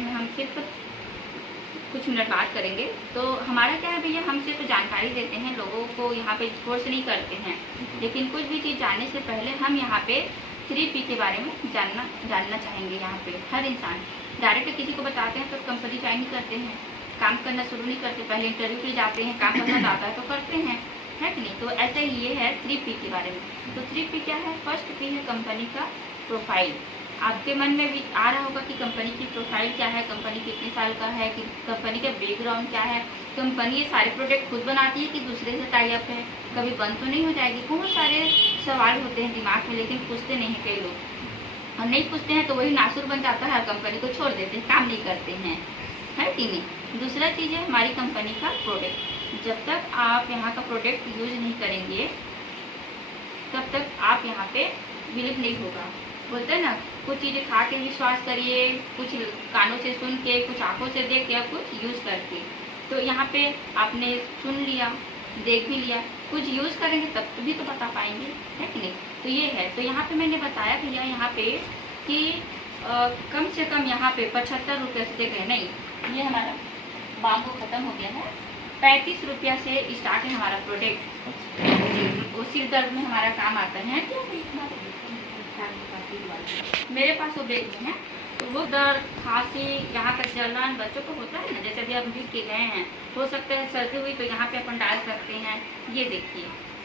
बारे में हम सिर्फ कुछ मिनट बात करेंगे। तो हमारा क्या है भैया, हम सिर्फ जानकारी देते हैं, लोगों को यहाँ पे फोर्स नहीं करते हैं। लेकिन कुछ भी चीज़ जानने से पहले हम यहाँ पे 3P के बारे में जानना चाहेंगे। यहाँ पे हर इंसान डायरेक्ट किसी को बताते हैं तो कंपनी ज्वाइन नहीं करते हैं, काम करना शुरू नहीं करते, पहले इंटरव्यू के लिए जाते हैं, काम पसंद आता है तो करते हैं, है कि नहीं। तो ऐसा ही ये है 3P के बारे में। तो 3P क्या है? फर्स्ट P है कंपनी का प्रोफाइल। आपके मन में भी आ रहा होगा कि कंपनी की प्रोफाइल क्या है, कंपनी कितने साल का है, कि कंपनी का बैकग्राउंड क्या है, कंपनी ये सारे प्रोडक्ट खुद बनाती है कि दूसरे से टाई अप है, कभी बंद तो नहीं हो जाएगी। बहुत सारे सवाल होते हैं दिमाग में, लेकिन पूछते नहीं हैं कई लोग। और नहीं पूछते हैं तो वही नासुर बन जाता है, कंपनी को छोड़ देते हैं, काम नहीं करते हैं, है कि नहीं। दूसरा चीज़ है हमारी कंपनी का प्रोडक्ट। जब तक आप यहाँ का प्रोडक्ट यूज नहीं करेंगे तब तक आप यहाँ पे बिलीव नहीं होगा। बोलते हैं ना, कुछ चीज़ें खा के विश्वास करिए, कुछ कानों से सुन के, कुछ आंखों से देख के, कुछ यूज़ करके। तो यहाँ पे आपने सुन लिया, देख भी लिया, कुछ यूज़ करेंगे तब भी तो बता पाएंगे, है कि नहीं। तो ये है। तो यहाँ पे मैंने बताया भैया यहाँ पे कि कम से कम यहाँ पे 75 रुपये से देख रहे नहीं, ये हमारा बाम्बू खत्म हो गया है। 35 रुपया से स्टार्ट है हमारा प्रोडक्ट। वो सिर दर्द में हमारा काम आता है। मेरे पास वो बैग में है, तो वो दर्द, खांसी, यहाँ पर जलन बच्चों को होता है ना, जैसे अभी हम भी के गए हैं, हो सकता है सर्दी हुई तो यहाँ पे अपन डाल सकते हैं। ये देखिए,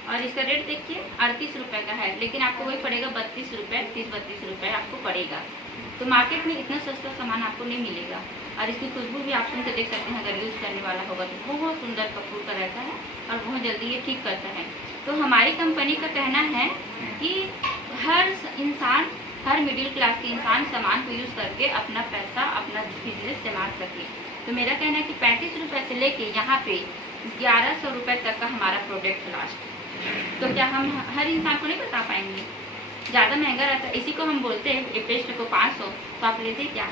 और इसका रेट देखिए 38 रुपये का है, लेकिन आपको वही पड़ेगा 32 रुपये, 30-32 रुपये आपको पड़ेगा। तो मार्केट में इतना सस्ता सामान आपको नहीं मिलेगा। और इसकी खुशबू भी आप सुन के देख सकते हैं, अगर यूज़ करने वाला होगा तो बहुत सुंदर कपूर का रहता है और बहुत जल्दी ये ठीक करता है। तो हमारी कंपनी का कहना है कि हर इंसान, हर मिडिल क्लास के इंसान सामान को यूज़ करके अपना पैसा, अपना बिजनेस जमा सके। तो मेरा कहना है कि 35 रुपये से लेके यहाँ पे 1100 रुपये तक का हमारा प्रोडक्ट लास्ट। तो क्या हम हर इंसान को नहीं बता पाएंगे? ज़्यादा महंगा रहता है, इसी को हम बोलते हैं एक पेस्ट को 500, तो आप लेते क्या?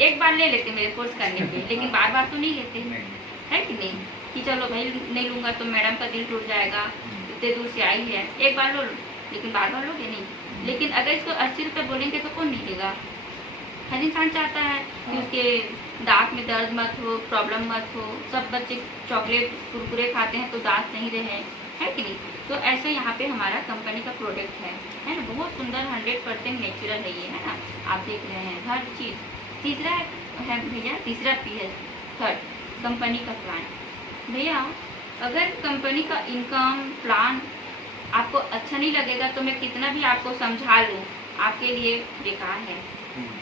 एक बार ले लेते मेरे कोर्स करने पे, लेकिन बार बार तो नहीं लेते, है कि नहीं। कि चलो भाई नहीं लूँगा तो मैडम का दिल टूट जाएगा, इतने दूर से आई है, एक बार लो, लेकिन बार बार लोगे नहीं। लेकिन अगर इसको 80 रुपये बोलेंगे तो कौन नहीं देगा? हर इंसान चाहता है कि उसके दांत में दर्द मत हो, प्रॉब्लम मत हो। सब बच्चे चॉकलेट कुरकुरे खाते हैं तो दांत नहीं रहे, है कि नहीं। तो ऐसे यहाँ पे हमारा कंपनी का प्रोडक्ट है ना, बहुत सुंदर 100% नेचुरल है ये, है ना, आप देख रहे हैं हर चीज़। तीसरा है भैया, तीसरा P है थर्ड, कंपनी का प्लान। भैया अगर कंपनी का इनकम प्लान आपको अच्छा नहीं लगेगा तो मैं कितना भी आपको समझा लूँ, आपके लिए बेकार है।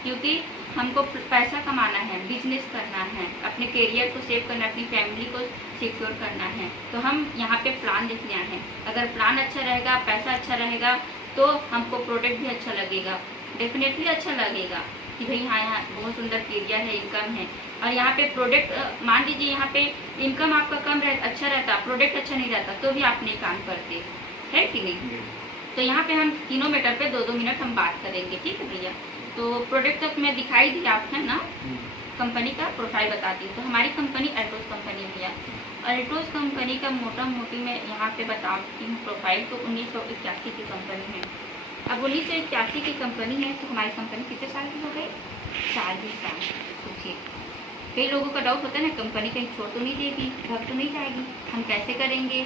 क्योंकि हमको पैसा कमाना है, बिजनेस करना है, अपने करियर को सेव करना है, अपनी फैमिली को सिक्योर करना है। तो हम यहाँ पे प्लान देखने आए हैं। अगर प्लान अच्छा रहेगा, पैसा अच्छा रहेगा, तो हमको प्रोडक्ट भी अच्छा लगेगा, डेफिनेटली अच्छा लगेगा कि भाई हाँ, यहाँ बहुत सुंदर करियर है, इनकम है। और यहाँ पे प्रोडक्ट, मान लीजिए यहाँ पे इनकम आपका कम अच्छा रहता, प्रोडक्ट अच्छा नहीं रहता, तो भी आप नहीं काम करते, है कि नहीं। तो यहाँ पे हम तीनों मैटर पे 2-2 मिनट हम बात करेंगे, ठीक है भैया। तो प्रोडक्ट तक मैं दिखाई दी आप, है ना, कंपनी का प्रोफाइल बताती हूँ। तो हमारी कंपनी अल्ट्रोज कंपनी है भैया। अल्ट्रोज कंपनी का मोटा मोटी मैं यहाँ पे बताती हूँ प्रोफाइल। तो 1981 की कंपनी है। अब 1981 की कंपनी है तो हमारी कंपनी कितने साल की हो गई? 40 साल। सोचिए, कई लोगों का डाउट होता है ना, कंपनी कहीं छोड़ तो नहीं देगी, भाग तो नहीं जाएगी, हम कैसे करेंगे,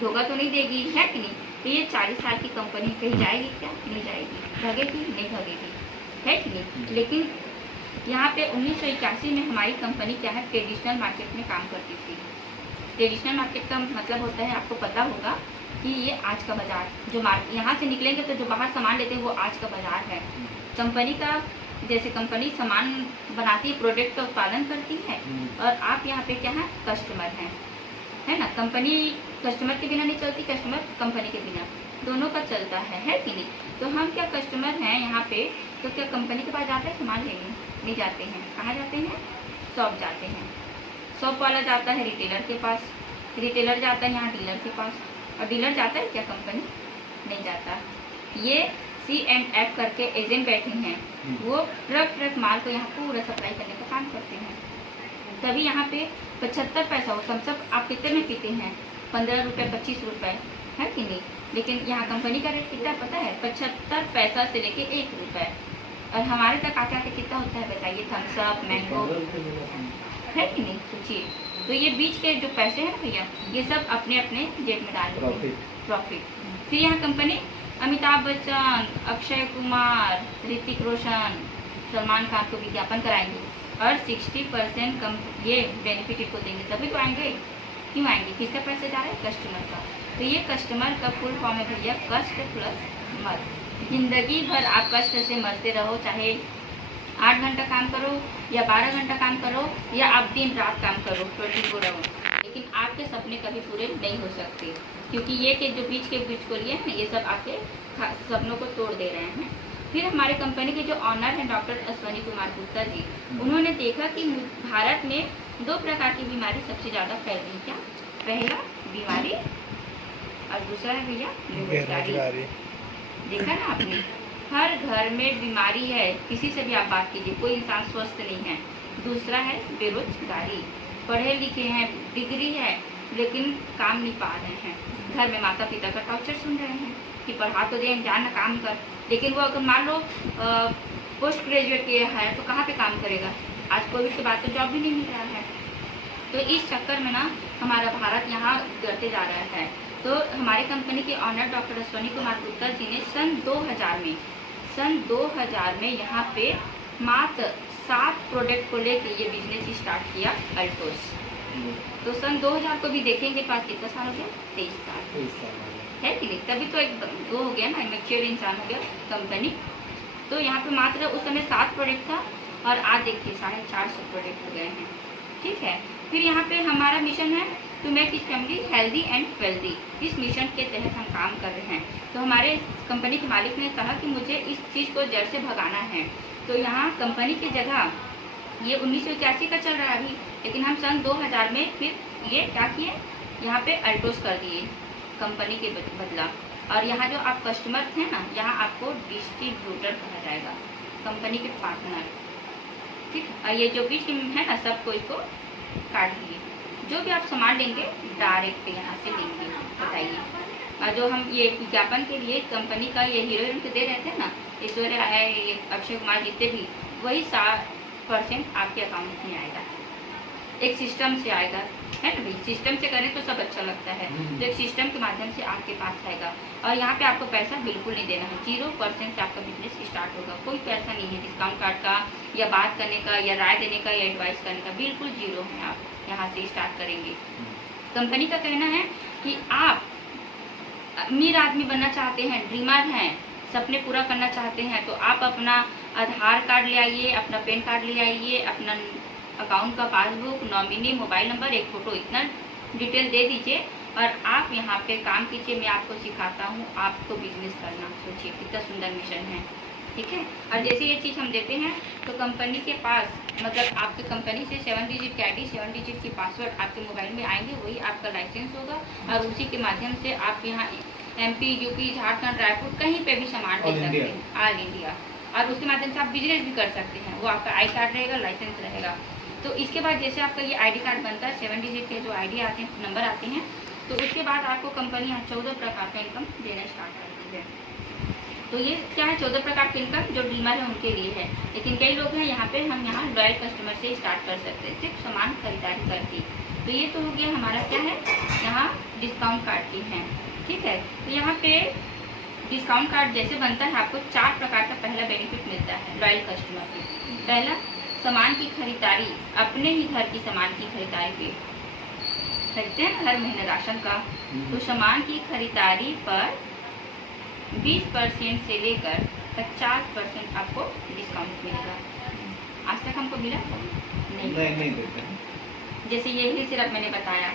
धोखा तो नहीं देगी, है कि नहीं। तो ये 40 साल की कंपनी कहीं जाएगी क्या? नहीं जाएगी, भागेगी नहीं भागेगी, है कि नहीं। लेकिन यहाँ पे 1981 में हमारी कंपनी क्या है, ट्रेडिशनल मार्केट में काम करती थी। ट्रेडिशनल मार्केट का मतलब होता है, आपको पता होगा कि ये आज का बाजार, जो यहाँ से निकलेंगे तो जो बाहर सामान लेते हैं वो आज का बाजार है। कंपनी का, जैसे कंपनी सामान बनाती है, प्रोडक्ट का उत्पादन करती है, और आप यहाँ पे क्या है, कस्टमर हैं, है ना। कंपनी कस्टमर के बिना नहीं चलती, कस्टमर कंपनी के बिना, दोनों का चलता है कि नहीं। तो हम क्या कस्टमर हैं यहाँ पे, तो क्या कंपनी के पास जाते हैं सामान लेने? नहीं जाते हैं। कहाँ जाते हैं? शॉप जाते हैं। शॉप वाला जाता है रिटेलर के पास, रिटेलर जाता है यहाँ डीलर के पास, और डीलर जाता है क्या कंपनी? नहीं जाता। ये C&F करके एजेंट बैठे हैं, वो ट्रक माल को यहाँ पूरा सप्लाई करने का काम करते हैं। तभी यहाँ पे 75 पैसा हो। सब आप कितने में पीते हैं? 15 रुपये, 25 रुपये, है कि नहीं। लेकिन यहाँ कंपनी का रेट कितना पता है? 75 पैसा से लेके 1 रुपये। और हमारे तक आते आते कितना होता है बताइए, थम्स अप, मैंगो, है कि नहीं? सोचिए। तो ये बीच के जो पैसे हैं भैया, ये सब अपने अपने जेब में डाल देते हैं, प्रॉफिट। फिर यहाँ कंपनी अमिताभ बच्चन, अक्षय कुमार, ऋतिक रोशन, सलमान खान को विज्ञापन कराएंगे और 60% ये बेनिफिट इनको देंगे, तभी तो आएंगे। क्यों आएंगे? किसका पैसे जा रहा है? कस्टमर का। तो ये कस्टमर का फुल फॉर्म है भैया कष्ट प्लस मत। जिंदगी भर आप कष्ट से मरते रहो, चाहे 8 घंटा काम करो या 12 घंटा काम करो या आप दिन रात काम करो, 24 आवर, लेकिन आपके सपने कभी पूरे नहीं हो सकते, क्योंकि ये के जो बीच को लिए हैं ये सब आपके सपनों को तोड़ दे रहे हैं। फिर हमारे कंपनी के जो ऑनर हैं डॉक्टर अश्वनी कुमार गुप्ता जी, उन्होंने देखा कि भारत में 2 प्रकार की बीमारी सबसे ज़्यादा फैल रही। क्या? पहला बीमारी और दूसरा है भैया बेरोजगारी। देखा ना आपने, हर घर में बीमारी है, किसी से भी आप बात कीजिए, कोई इंसान स्वस्थ नहीं है। दूसरा है बेरोजगारी, पढ़े लिखे हैं, डिग्री है, लेकिन काम नहीं पा रहे हैं। घर में माता पिता का टॉर्चर सुन रहे हैं कि पढ़ा तो दें, जाना काम कर, लेकिन वो अगर मान लो पोस्ट ग्रेजुएट किया है तो कहाँ पे काम करेगा? आज कोविड के बाद तो जॉब भी नहीं मिल रहा है। तो इस चक्कर में ना हमारा भारत यहाँ गिरते जा रहा है। तो हमारी कंपनी के ऑनर डॉक्टर अश्वनी कुमार गुप्ता जी ने सन 2000 में यहाँ पे मात्र 7 प्रोडक्ट को लेके ये बिजनेस स्टार्ट किया, अल्टोस। तो सन 2000 को भी देखेंगे तो आज कितना साल हो गया? 23 साल है कि नहीं? तभी तो एक वो हो गया ना, मैच्योर इंसान हो गया कंपनी। तो यहाँ पे मात्र उस समय 7 प्रोडक्ट था और आज देखिए 450 प्रोडक्ट हो गए हैं। ठीक है। फिर यहाँ पे हमारा मिशन है to make his family healthy and wealthy. इस मिशन के तहत हम काम कर रहे हैं। तो हमारे कंपनी के मालिक ने कहा कि मुझे इस चीज़ को जड़ से भगाना है। तो यहाँ कंपनी की जगह ये 1981 का चल रहा है अभी, लेकिन हम सन 2000 में फिर ये क्या किए, यहाँ पे अल्टोस कर दिए कंपनी के बदला। और यहाँ जो आप कस्टमर थे ना, यहाँ आपको डिस्ट्रीब्यूटर कहा जाएगा, कंपनी के पार्टनर। ठीक। और ये जो बीच है ना, सबको इसको काट दिए। जो भी आप सामान लेंगे डायरेक्ट यहाँ से लेंगे। बताइए। और जो हम ये विज्ञापन के लिए कंपनी का ये हीरोइन को दे रहे थे ना, ऐश्वर्या है, ये अक्षय कुमार, जितने भी, वही 60% आपके अकाउंट में आएगा। एक सिस्टम से आएगा, है ना भाई? सिस्टम से करें तो सब अच्छा लगता है, तो एक सिस्टम के माध्यम से आपके पास आएगा। और यहाँ पे आपको पैसा बिल्कुल नहीं देना है, 0% से आपका बिजनेस स्टार्ट होगा। कोई पैसा नहीं है डिस्काउंट कार्ड का या बात करने का या राय देने का या एडवाइस करने का, बिल्कुल 0 है। आप यहाँ से स्टार्ट करेंगे। कंपनी का कहना है कि आप अमीर आदमी बनना चाहते हैं, ड्रीमर हैं, सपने पूरा करना चाहते हैं, तो आप अपना आधार कार्ड ले आइए, अपना पैन कार्ड ले आइए, अपना अकाउंट का पासबुक, नॉमिनी, मोबाइल नंबर, एक फ़ोटो, इतना डिटेल दे दीजिए और आप यहाँ पे काम कीजिए। मैं आपको सिखाता हूँ आपको बिजनेस करना। सोचिए कितना सुंदर मिशन है। ठीक है। और जैसे ये चीज़ हम देते हैं तो कंपनी के पास, मतलब आपके कंपनी से 7 डिजिट की आईडी, 7 डिजिट की पासवर्ड आपके मोबाइल में आएंगे, वही आपका लाइसेंस होगा और उसी के माध्यम से आप यहाँ MP, UP, झारखंड, रायपुर कहीं पे भी सामान ले सकते हैं, ऑल इंडिया। और उसके माध्यम से आप बिजनेस भी कर सकते हैं। वो आपका आई कार्ड रहेगा, लाइसेंस रहेगा। तो इसके बाद जैसे आपका ये ID कार्ड बनता है, 7 डिजिट के जो ID आते हैं, नंबर आते हैं, तो उसके बाद आपको कंपनी यहाँ 14 प्रकार का इनकम देना स्टार्ट करती है। तो ये क्या है? 14 प्रकार के इनकम जो ड्रीमर है उनके लिए है, लेकिन कई लोग हैं यहाँ पे, हम यहाँ लॉयल कस्टमर से स्टार्ट कर सकते हैं, सिर्फ सामान खरीदारी करके। तो ये तो हो गया हमारा क्या है, यहाँ डिस्काउंट कार्ड की है। ठीक है। तो यहाँ पे डिस्काउंट कार्ड जैसे बनता है, आपको 4 प्रकार का पहला बेनिफिट मिलता है लॉयल कस्टमर से। पहला, सामान की खरीदारी, अपने ही घर की सामान की खरीदारी पे खरीदते हैं हर महीने राशन का, तो सामान की खरीदारी पर 20% से लेकर 50% आपको डिस्काउंट मिलेगा। आज तक हमको मिला नहीं देते। जैसे ये ही सिर्फ मैंने बताया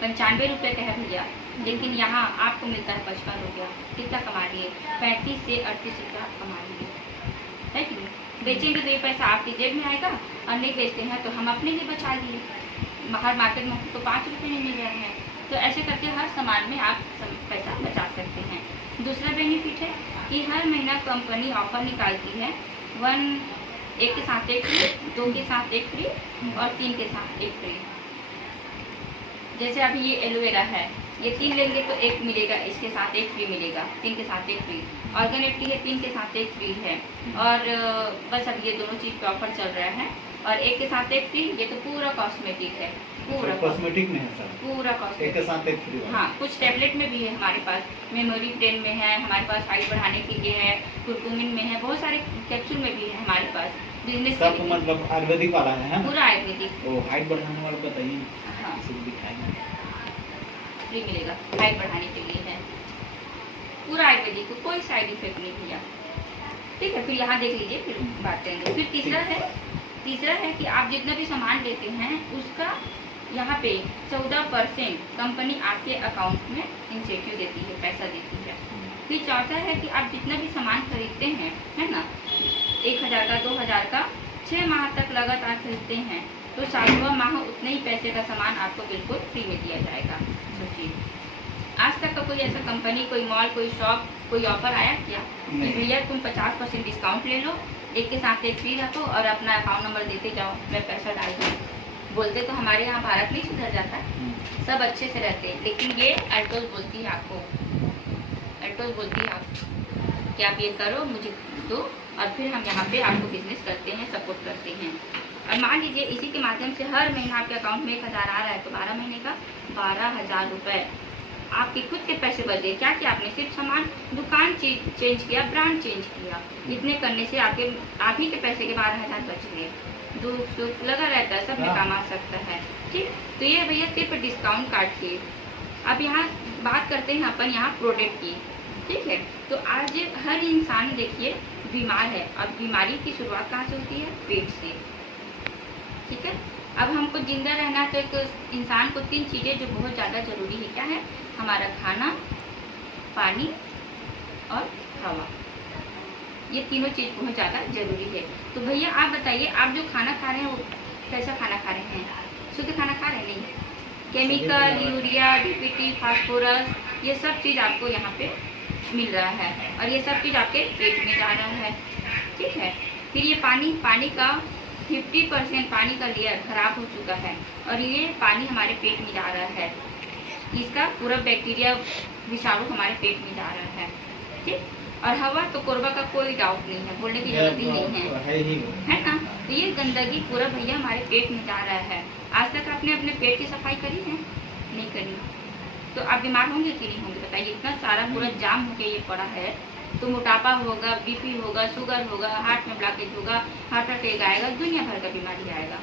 95 रुपये का है भैया, लेकिन यहाँ आपको मिलता है 55 रुपया। कितना कमा लिए? 35 से 38 रुपया कमा लिए, है कि नहीं? बेचेंगे तो ये पैसा आपकी जेब में आएगा, और नहीं बेचते हैं तो हम अपने लिए बचा लिए। बाहर मार्केट में तो 5 रुपये नहीं मिल रहे हैं, तो ऐसे करके हर सामान में आप पैसा बचा सकते हैं। दूसरा बेनिफिट है कि हर महीना कंपनी ऑफर निकालती है, 1 के साथ 1 फ्री, 2 के साथ 1 फ्री और 3 के साथ 1 फ्री। जैसे अभी ये एलोवेरा है, ये 3 लेंगे तो 1 मिलेगा, इसके साथ 1 फ्री मिलेगा, 3 के साथ 1 फ्री। ऑर्गन 80 है, 3 के साथ 1 फ्री है। और बस अब ये दोनों चीज़ पे ऑफर चल रहा है, और 1 के साथ 1 फ्री। ये तो पूरा कॉस्मेटिक है, पूरा कॉस्मेटिक में है सर, पूरा कॉस्मेटिक। 1 के साथ 1 फ्री। हाँ, कुछ टैबलेट में भी है हमारे पास, मेमोरी ब्रेन में है हमारे पास, हाइट बढ़ाने के लिए है, कुरकुमिन में है, बहुत सारे कैप्सूल में भी है हमारे पास। बिजनेस सब मतलब आयुर्वेदिक वाला है, पूरा आयुर्वेदिक। तो हाइट बढ़ाने वाला बताइए। हाँ, दिखाएंगे, फ्री मिलेगा, हाइट बढ़ाने के लिए है, पूरा आयुर्वेदिक, कोई साइड इफेक्ट नहीं भैया। ठीक है, फिर यहाँ देख लीजिए, फिर बात करेंगे। फिर तीसरा है कि आप जितना भी सामान लेते हैं उसका यहाँ पे 14% कंपनी आपके अकाउंट में इंसेंटिव देती है, पैसा देती है। फिर चौथा है कि आप जितना भी सामान खरीदते हैं, है ना, 1000 का 2000 का 6 माह तक लगातार खरीदते हैं, तो 7वां माह उतने ही पैसे का सामान आपको बिल्कुल फ्री में दिया जाएगा। सोचिए, आज तक का कोई ऐसा कंपनी, कोई मॉल, कोई शॉप, कोई ऑफर आया क्या कि भैया तुम 50% डिस्काउंट ले लो, 1 के साथ 1 फ्री रखो और अपना अकाउंट नंबर देते जाओ, मैं पैसा डाल दूँ। बोलते तो हमारे यहाँ भारत नहीं सुधर जाता, सब अच्छे से रहते हैं, लेकिन ये एल्टोज बोलती है आपको, एल्टोज बोलती है आप कि आप ये करो, मुझे दो, और फिर हम यहाँ पे आपको बिजनेस करते हैं, सपोर्ट करते हैं। और मान लीजिए इसी के माध्यम से हर महीना आपके अकाउंट में 1000 आ रहा है, तो 12 महीने का 12000 रुपये आपके खुद के पैसे बच गए। क्या किया आपने? सिर्फ सामान, दुकान चेंज किया, ब्रांड चेंज किया, इतने करने से आपके आप ही के पैसे के 12000 बच गए। दुख सुख लगा रहता है, सब में काम आ सकता है। ठीक, तो ये भैया सिर्फ डिस्काउंट काट के। अब यहाँ बात करते हैं अपन यहाँ प्रोडक्ट की। ठीक है, तो आज हर इंसान देखिए बीमार है, और बीमारी की शुरुआत कहाँ से होती है? पेट से। ठीक है, अब हमको जिंदा रहना है तो एक इंसान को 3 चीज़ें जो बहुत ज़्यादा जरूरी है, क्या है? हमारा खाना, पानी और हवा, ये तीनों चीज़ बहुत ज़्यादा जरूरी है। तो भैया आप बताइए, आप जो खाना खा रहे हैं वो कैसा खाना खा रहे हैं? शुद्ध खाना खा रहे हैं? नहीं, केमिकल, यूरिया, डीपीटी, फास्फोरस, ये सब चीज़ आपको यहाँ पे मिल रहा है, और ये सब चीज़ आपके पेट में जा रहा है। ठीक है, फिर ये पानी का 50% पानी का लेयर खराब हो चुका है, और ये पानी हमारे पेट में जा रहा है, इसका पूरा बैक्टीरिया, विषाणु हमारे पेट में जा रहा है। ठीक, और हवा तो कोरबा का कोई डाउट नहीं है, बोलने की जरूरत ही नहीं है ना। तो ये गंदगी पूरा भैया हमारे पेट में जा रहा है। आज तक आपने अपने पेट की सफाई करी है? नहीं करी, तो आप बीमार होंगे कि नहीं होंगे? बताइए, इतना सारा पूरा जाम होके ये पड़ा है, तो मोटापा होगा, बीपी होगा, शुगर होगा, हार्ट में ब्लॉकेज होगा, हार्ट अटैक आएगा, दुनिया भर का बीमारी आएगा।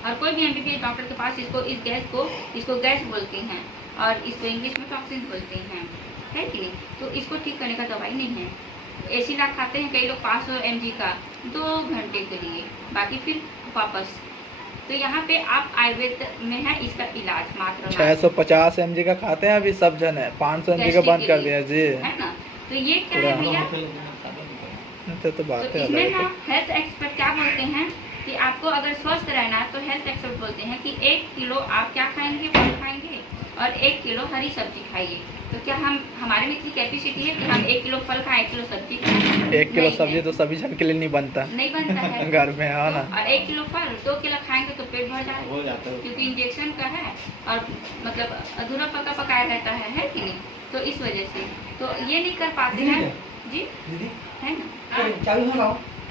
और कोई भी एमबीबीएस डॉक्टर के पास इसको गैस बोलते हैं, और इसको इंग्लिश में टॉक्सिन बोलते हैं, है कि नहीं? तो इसको ठीक करने का दवाई नहीं है। एसी लाख खाते हैं कई लोग 500 mg का 2 घंटे के लिए, बाकी फिर वापस। तो यहाँ पे आप आयुर्वेद में है इसका इलाज मात्र 650 mg का खाते हैं अभी सब जन है, 500 mg का बंद कर दिया जी, है ना। तो ये क्या है भैया? तो बात है इसमें ना हेल्थ एक्सपर्ट क्या बोलते हैं कि आपको अगर स्वस्थ रहना है, तो हेल्थ एक्सपर्ट बोलते हैं कि 1 किलो आप क्या खाएंगे? फल खाएंगे, और 1 किलो हरी सब्जी खाइए। तो क्या हमारे में इतनी कैपेसिटी है कि हम 1 किलो फल खाएं, 1 किलो सब्जी खाएं? 1 किलो सब्जी तो सभी जन के लिए नहीं बनता है घर में, है ना। और 1 किलो फल 2 किलो खाएंगे तो पेट भर जाता है, क्योंकि इंजेक्शन का है, और मतलब अधूरा पकाया रहता है कि नहीं? तो इस वजह से तो ये नहीं कर पाते हैं जी, है ना।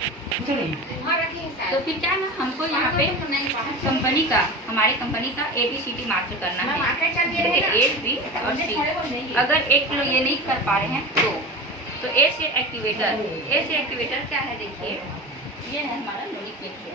तो फिर क्या ना, हमको यहाँ पे हमारी कंपनी का ABCD मात्र करना है, A, B और C। अगर 1 किलो ये नहीं कर पा रहे हैं तो A से एक्टिवेटर क्या है? देखिए, ये है हमारा नोनिक एसिड।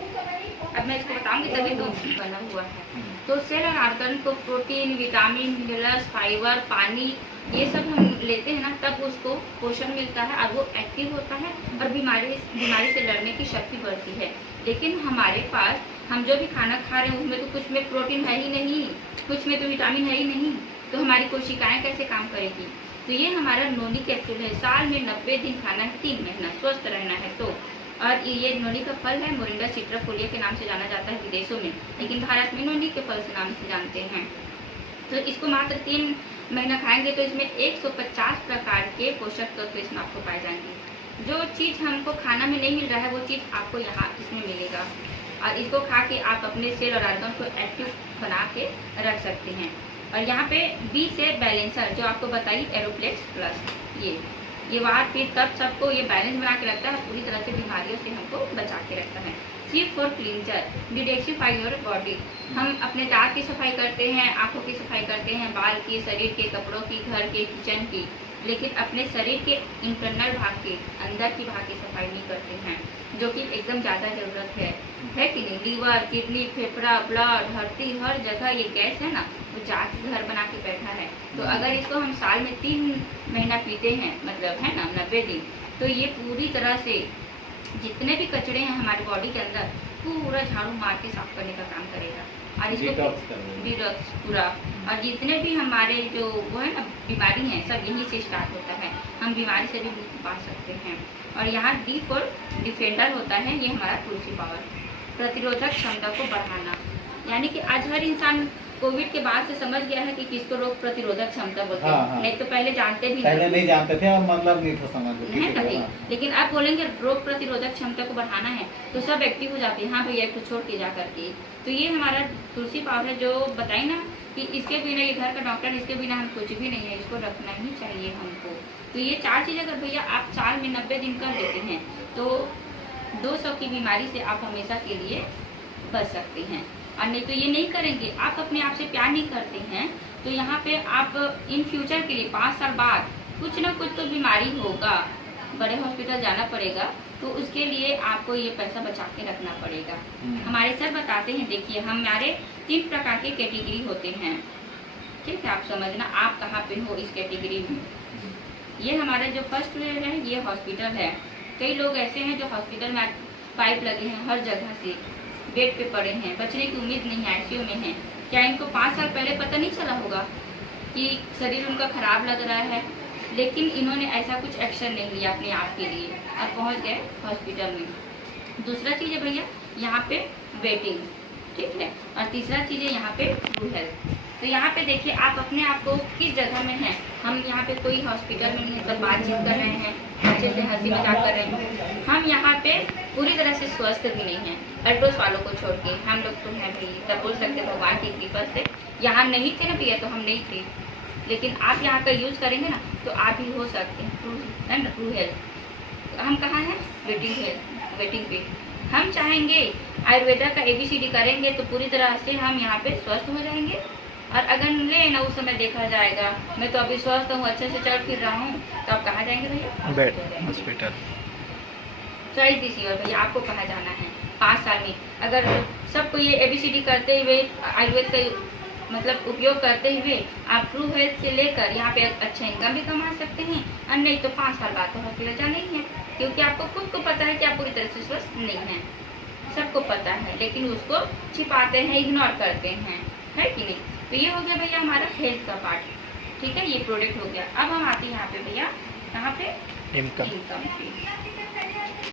अब मैं इसको बताऊंगी तभी तो बना हुआ है। तो सेल और ऑर्गन को प्रोटीन, विटामिन, मिनरल्स, फाइबर, पानी, ये सब हम लेते हैं ना, तब उसको पोषण मिलता है, और वो एक्टिव होता है, और बीमारी से लड़ने की शक्ति बढ़ती है। लेकिन हमारे पास हम जो भी खाना खा रहे हैं उसमें तो कुछ में प्रोटीन है ही नहीं, कुछ में तो विटामिन है ही नहीं, तो हमारी कोशिकाएं कैसे काम करेगी? तो ये हमारा नोनी कैप्सूल है, साल में 90 दिन खाना है, 3 महीना स्वस्थ रहना है तो। और ये नोनी का फल है, मोरिंगा सिट्राफोलिया के नाम से जाना जाता है विदेशों में, लेकिन भारत में नोनी के फल से नाम से जानते हैं। तो इसको मात्र 3 महीना खाएंगे तो इसमें 150 प्रकार के पोषक तत्व इसमें आपको पाए जाएंगे। जो चीज़ हमको खाना में नहीं मिल रहा है वो चीज़ आपको यहाँ इसमें मिलेगा, और इसको खा के आप अपने सेल और ऑर्गन को एक्टिव बना के रख सकते हैं। और यहाँ पे बी से बैलेंसर, जो आपको बताइए एरोप्लेक्स प्लस, ये वार पीठ कफ सबको ये बैलेंस बना के रखता है, पूरी तरह से बीमारियों से हमको बचा के रखता है। C for cleanser, detoxify your body, हम अपने दांत की सफाई करते हैं, आंखों की सफाई करते हैं, बाल की, शरीर के, कपड़ों की, घर के, किचन की, लेकिन अपने शरीर के इंटरनल भाग के, अंदर की भाग की सफाई नहीं करते हैं, जो कि एकदम ज़्यादा ज़रूरत है कि नहीं। लीवर, किडनी, फेफड़ा, ब्लड, धरती, हर जगह ये गैस है ना, वो जाके घर बना के बैठा है। तो अगर इसको हम साल में 3 महीना पीते हैं, मतलब है ना 90 दिन, तो ये पूरी तरह से जितने भी कचरे हैं हमारी बॉडी के अंदर पूरा झाड़ू मार के साफ करने का काम करेगा। और इसको डिटॉक्स पूरा, और जितने भी हमारे जो वो है ना बीमारी हैं, सब यहीं से स्टार्ट होता है। हम बीमारी से भी मुक्ति पा सकते हैं। और यहाँ डी फॉर डिफेंडर होता है, ये हमारा तुलसी पावर, प्रतिरोधक क्षमता को बढ़ाना। यानी कि आज हर इंसान कोविड के बाद से समझ गया है कि किसको रोग प्रतिरोधक क्षमता बोलते हैं। हाँ। नहीं तो पहले जानते भी पहले नहीं जानते थे और मतलब नहीं था समझ में। है नहीं, लेकिन आप बोलेंगे रोग प्रतिरोधक क्षमता को बढ़ाना है तो सब एक्टिव हो जाते हैं। हाँ भैया, एक तो छोड़ के जा करके, तो ये हमारा तुलसी पावर है, जो बताई ना कि इसके बिना, ये घर का डॉक्टर, इसके बिना हम कुछ भी नहीं है, इसको रखना ही चाहिए हमको। तो ये 4 चीज़ अगर भैया आप साल में 90 दिन कर लेते हैं तो 200 की बीमारी से आप हमेशा के लिए बच सकते हैं। और नहीं तो ये नहीं करेंगे, आप अपने आप से प्यार नहीं करते हैं, तो यहाँ पे आप इन फ्यूचर के लिए 5 साल बाद कुछ ना कुछ तो बीमारी होगा, बड़े हॉस्पिटल जाना पड़ेगा, तो उसके लिए आपको ये पैसा बचा के रखना पड़ेगा। हमारे सर बताते हैं, देखिए हमारे 3 प्रकार के कैटेगरी होते हैं, ठीक है, आप समझना आप कहाँ पे हो इस कैटेगरी में। ये हमारा जो फर्स्ट लेयर है, ये हॉस्पिटल है। कई लोग ऐसे हैं जो हॉस्पिटल में पाइप लगे हैं, हर जगह से बेड पे पड़े हैं, बचने की उम्मीद नहीं है, आईसीयू में हैं। क्या इनको 5 साल पहले पता नहीं चला होगा कि शरीर उनका खराब लग रहा है? लेकिन इन्होंने ऐसा कुछ एक्शन नहीं लिया अपने आप के लिए और पहुंच गए हॉस्पिटल में। दूसरा चीज़ है भैया यहाँ पे वेटिंग, ठीक है, और तीसरा चीज़ है यहाँ पे ट्रू हेल्थ। तो यहाँ पे देखिए आप अपने आप को किस जगह में हैं। हम यहाँ पे कोई हॉस्पिटल में नहीं है, सब बातचीत कर रहे हैं, अच्छे से हंसी मजाक कर रहे हैं। हम यहाँ पे पूरी तरह से स्वस्थ भी नहीं हैं, एड्रोस वालों को छोड़ के। हम लोग तो हैं भी, तब बोल सकते भगवान की कृपा से यहाँ नहीं थे ना भैया, तो हम नहीं थे, लेकिन आप यहाँ का यूज़ करेंगे ना तो आप ही हो सकते हैं। ट्रू हेल्थ हम कहाँ हैं? वेटिंग पे। हम चाहेंगे आयुर्वेदा का ABCD करेंगे तो पूरी तरह से हम यहाँ पे स्वस्थ हो जाएंगे। और अगर ले ना उस समय देखा जाएगा, मैं तो अभी स्वस्थ हूँ, अच्छे से चल फिर रहा हूँ, तो आप कहाँ जाएंगे भैया? Bed hospital. चॉइस दीजिए। और भैया आपको कहाँ जाना है 5 साल में? अगर सबको ये ABCD करते हुए, आयुर्वेद का मतलब उपयोग करते हुए आप ट्रू हेल्थ से लेकर यहाँ पे अच्छा इनकम भी कमा सकते हैं। और नहीं तो 5 साल बाद तो हॉस्पिटल जाना ही है, क्योंकि आपको खुद को पता है कि आप पूरी तरह से स्वस्थ नहीं हैं, सबको पता है, लेकिन उसको छिपाते हैं, इग्नोर करते हैं, है कि नहीं? तो ये हो गया भैया हमारा हेल्थ का पार्ट, ठीक है, ये प्रोडक्ट हो गया। अब हम आते हैं यहाँ पे भैया, कहाँ पे? इनकम पे।